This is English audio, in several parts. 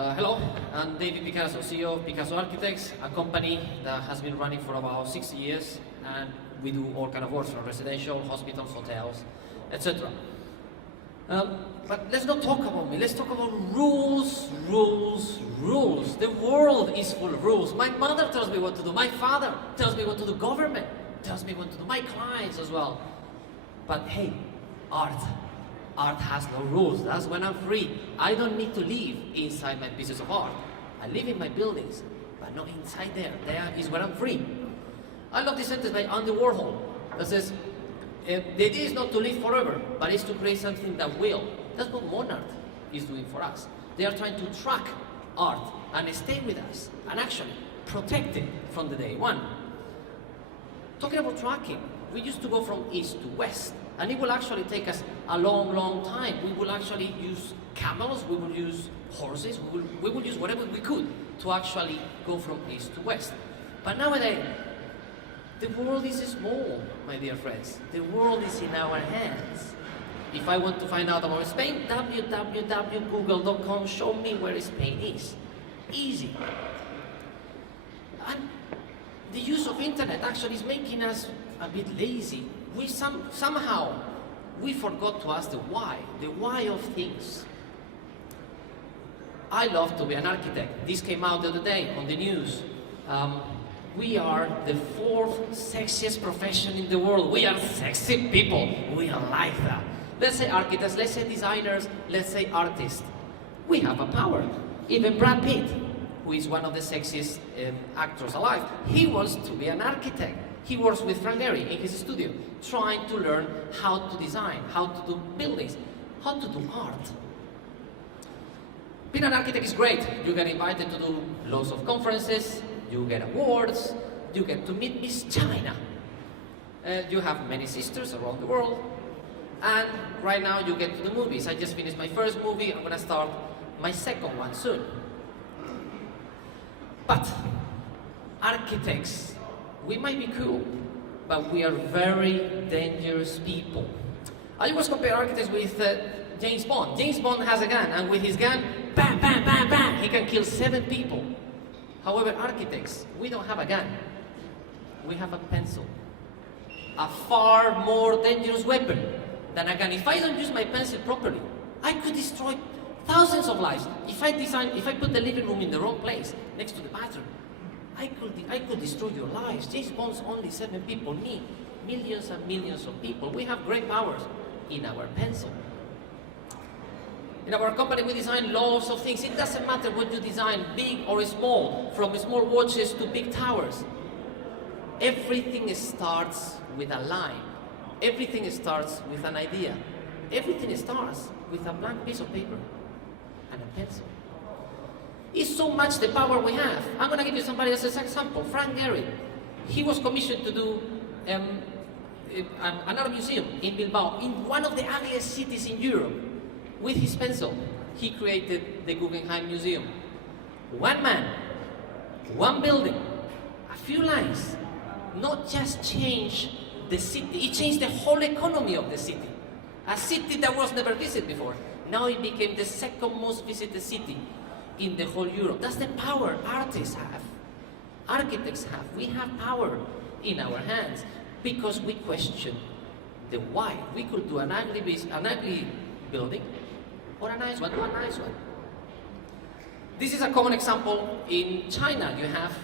Hello, I'm David Picazo, CEO of Picazo Architects, a company that has been running for about 60 years, and we do all kind of work from residential, hospitals, hotels, etc. But let's not talk about me, let's talk about rules, rules, rules. The world is full of rules. My mother tells me what to do, my father tells me what to do, government tells me what to do, my clients as well. But hey, art has no rules. That's when I'm free. I don't need to live inside my pieces of art. I live in my buildings, but not inside there. There is where I'm free. I love this sentence by Andy Warhol that says, the idea is not to live forever, but it's to create something that will. That's what Monart is doing for us. They are trying to track art and stay with us and actually protect it from the day one. Talking about tracking, we used to go from east to west, and it will actually take us a long, long time. We will actually use camels, we will use horses, we will use whatever we could to actually go from east to west. But nowadays, the world is small, my dear friends. The world is in our hands. If I want to find out about Spain, www.google.com, show me where Spain is. Easy. And the use of internet actually is making us a bit lazy. Somehow we forgot to ask the why of things. I love to be an architect. This came out the other day on the news. We are the 4th sexiest profession in the world. We are sexy people. We are like that. Let's say architects, let's say designers, let's say artists. We have a power. Even Brad Pitt, who is one of the sexiest actors alive, he wants to be an architect. He works with Frank Gehry in his studio, trying to learn how to design, how to do buildings, how to do art. Being an architect is great. You get invited to do lots of conferences, you get awards, you get to meet Miss China. You have many sisters around the world, and right now you get to the movies. I just finished my first movie, I'm gonna start my second one soon. But architects, we might be cool, but we are very dangerous people. I always compare architects with James Bond. James Bond has a gun, and with his gun, bam, bam, bam, bam, he can kill 7 people. However, architects, we don't have a gun. We have a pencil. A far more dangerous weapon than a gun. If I don't use my pencil properly, I could destroy thousands of lives. If I put the living room in the wrong place, next to the bathroom, I could destroy your lives. James Bond's only 7 people, me, millions and millions of people. We have great powers in our pencil. In our company, we design lots of things. It doesn't matter what you design, big or small, from small watches to big towers. Everything starts with a line. Everything starts with an idea. Everything starts with a blank piece of paper and a pencil. It's so much the power we have. I'm going to give you somebody else's example. Frank Gehry. He was commissioned to do an art museum in Bilbao, in one of the ugliest cities in Europe. With his pencil, he created the Guggenheim Museum. One man, one building, a few lines, not just changed the city, it changed the whole economy of the city. A city that was never visited before. Now it became the 2nd most visited city in the whole Europe. That's the power artists have, architects have. We have power in our hands because we question the why. We could do an ugly building or a nice one, do a nice one. This is a common example in China. You have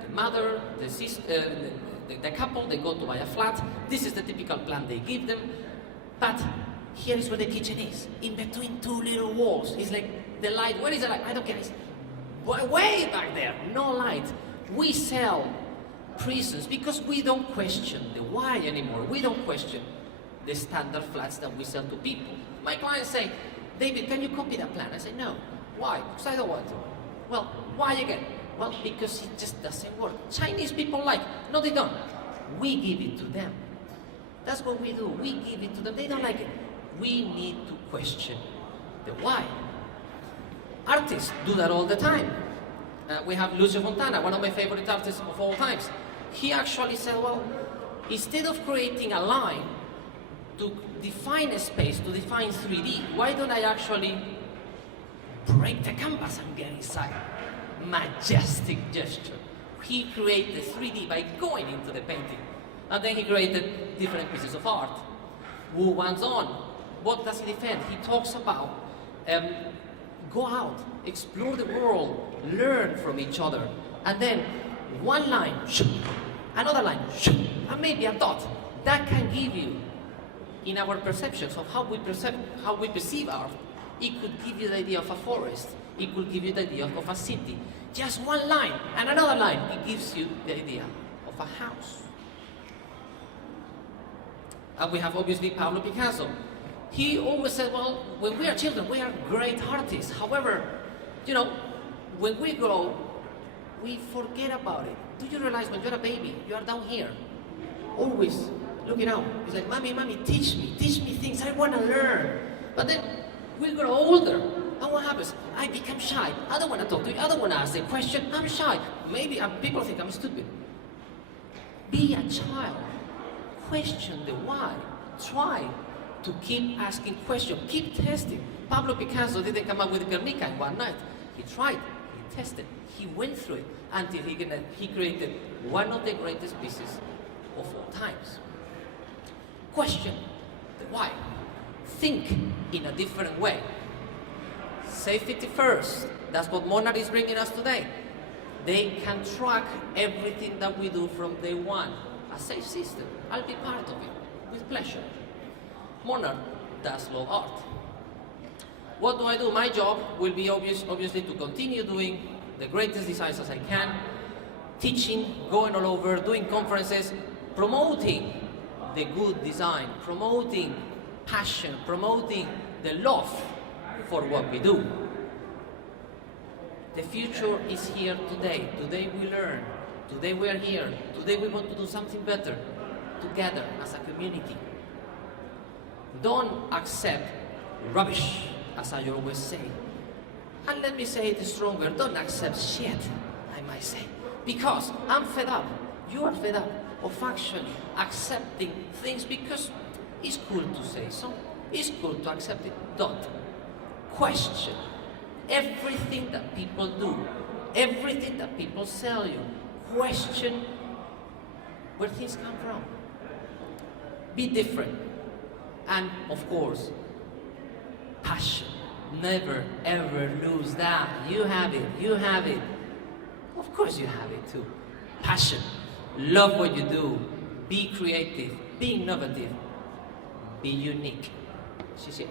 the mother, the sister, the couple, they go to buy a flat. This is the typical plan they give them. But here is where the kitchen is, in between 2 little walls. It's like the light, where is the light? I don't care, it's way back there, no light. We sell prisons because we don't question the why anymore. We don't question the standard flats that we sell to people. My clients say, David, can you copy that plan? I say, no. Why? Because I don't want to. Well, why again? Well, because it just doesn't work. Chinese people like, no they don't. We give it to them. That's what we do. We give it to them. They don't like it. We need to question the why. Artists do that all the time. We have Lucio Fontana, one of my favorite artists of all times. He actually said, well, instead of creating a line to define a space, to define 3D, why don't I actually break the canvas and get inside. Majestic gesture. He created 3D by going into the painting. And then he created different pieces of art. Wu Wanzhong, what does he defend? He talks about go out, explore the world, learn from each other. And then one line, another line, and maybe a dot. That can give you, in our perceptions of how we perceive art, it could give you the idea of a forest. It could give you the idea of a city. Just one line and another line, it gives you the idea of a house. And we have obviously Pablo Picasso. He always said, well, when we are children, we are great artists. However, you know, when we grow, we forget about it. Do you realize when you're a baby, you are down here, always looking out. It's like, mommy, teach me things, I want to learn. But then we grow older, and what happens? I become shy. I don't want to talk to you, I don't want to ask a question, I'm shy. Maybe people think I'm stupid. Be a child. Question the why. Try to keep asking questions, keep testing. Pablo Picasso didn't come up with Guernica in one night. He tried, he tested, he went through it until he created one of the greatest pieces of all times. Question the why. Think in a different way. Safety first. That's what Monart is bringing us today. They can track everything that we do from day one. A safe system. I'll be part of it with pleasure. Monart does love art. What do I do? My job will be obviously to continue doing the greatest designs as I can, teaching, going all over, doing conferences, promoting the good design, promoting passion, promoting the love for what we do. The future is here today. Today we learn. Today we are here. Today we want to do something better together as a community. Don't accept rubbish, as I always say. And let me say it stronger, don't accept shit, I might say. Because I'm fed up, you are fed up of actually accepting things because it's cool to say so. It's cool to accept it. Don't. Question everything that people do, everything that people sell you. Question where things come from. Be different. And of course, passion. Never ever lose that. You have it, you have it. Of course you have it too. Passion. Love what you do. Be creative. Be innovative. Be unique. 谢谢。